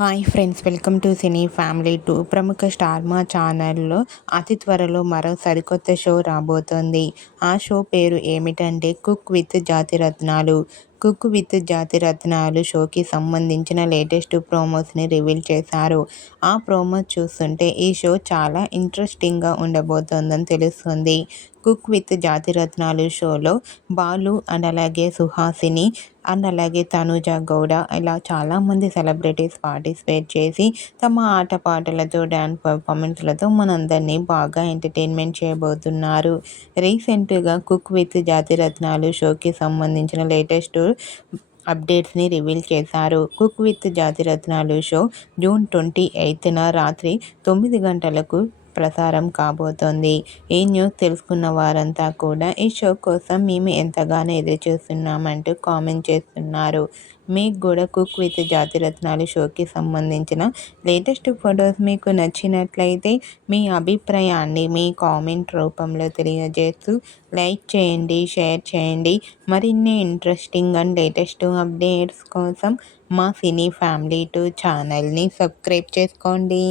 Hi friends, welcome to cine family 2. ప్రముఖ star మా ఛానల్లో అతి త్వరలో మరో సరికొత్త షో రాబోతోంది. ఆ షో పేరు ఏమిటంటే cook with Jathiratnalu. Cook with Jathiratnalu షోకి సంబంధించిన లేటెస్ట్ ప్రోమోస్ని రివీల్ చేశారు. ఆ ప్రోమోస్ చూస్తుంటే ఈ షో చాలా ఇంట్రెస్టింగ్గా ఉండబోతోందని తెలుస్తుంది. కుక్ విత్ జాతిరత్నాలు షోలో బాలు అండ్ అలాగే సుహాసిని అండ్ అలాగే తనూజ గౌడ ఇలా చాలామంది సెలబ్రిటీస్ పార్టిసిపేట్ చేసి తమ ఆటపాటలతో డ్యాన్స్ పర్ఫార్మెన్స్లతో మనందరినీ బాగా ఎంటర్టైన్మెంట్ చేయబోతున్నారు. రీసెంట్గా కుక్ విత్ జాతిరత్నాలు షోకి సంబంధించిన లేటెస్ట్ అప్డేట్స్ని రివీల్ చేశారు. Cook with Jathiratnalu show June 28న రాత్రి 9 గంటలకు ప్రసారం కాబోతోంది. ఈ న్యూస్ తెలుసుకున్న వారంతా కూడా ఈ షో కోసం మేము ఎంతగానో ఎదురు చూస్తున్నామంటూ కామెంట్ చేస్తున్నారు. మీకు కూడా కుక్ విత్ జాతిరత్నాలు షోకి సంబంధించిన లేటెస్ట్ ఫొటోస్ మీకు నచ్చినట్లయితే మీ అభిప్రాయాన్ని మీ కామెంట్ రూపంలో తెలియజేస్తూ లైక్ చేయండి, షేర్ చేయండి. మరిన్ని ఇంట్రెస్టింగ్ అండ్ లేటెస్ట్ అప్డేట్స్ కోసం మా సినీ ఫ్యామిలీ 2 ఛానల్ని సబ్స్క్రైబ్ చేసుకోండి.